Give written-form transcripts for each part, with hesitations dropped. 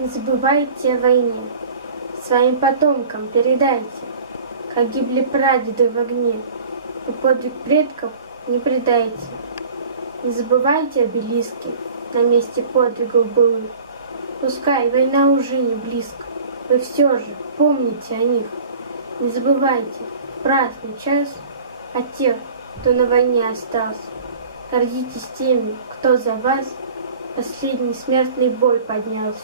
Не забывайте о войне, своим потомкам передайте, как гибли прадеды в огне, и подвиг предков не предайте. Не забывайте обелиски на месте подвигов былых. Пускай война уже не близко, вы все же помните о них. Не забывайте в праздный час о тех, кто на войне остался. Гордитесь теми, кто за вас последний смертный бой поднялся.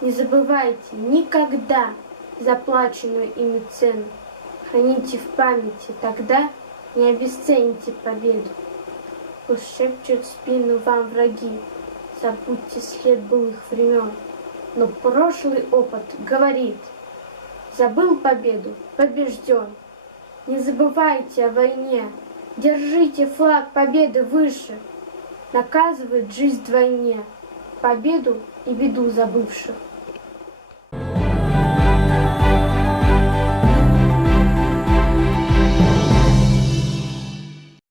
Не забывайте никогда заплаченную ими цену. Храните в памяти, тогда не обесцените победу. Пусть шепчут в спину вам враги, забудьте след былых времен. Но прошлый опыт говорит: забыл победу, побежден. Не забывайте о войне, держите флаг победы выше. Наказывает жизнь вдвойне победу и беду забывших.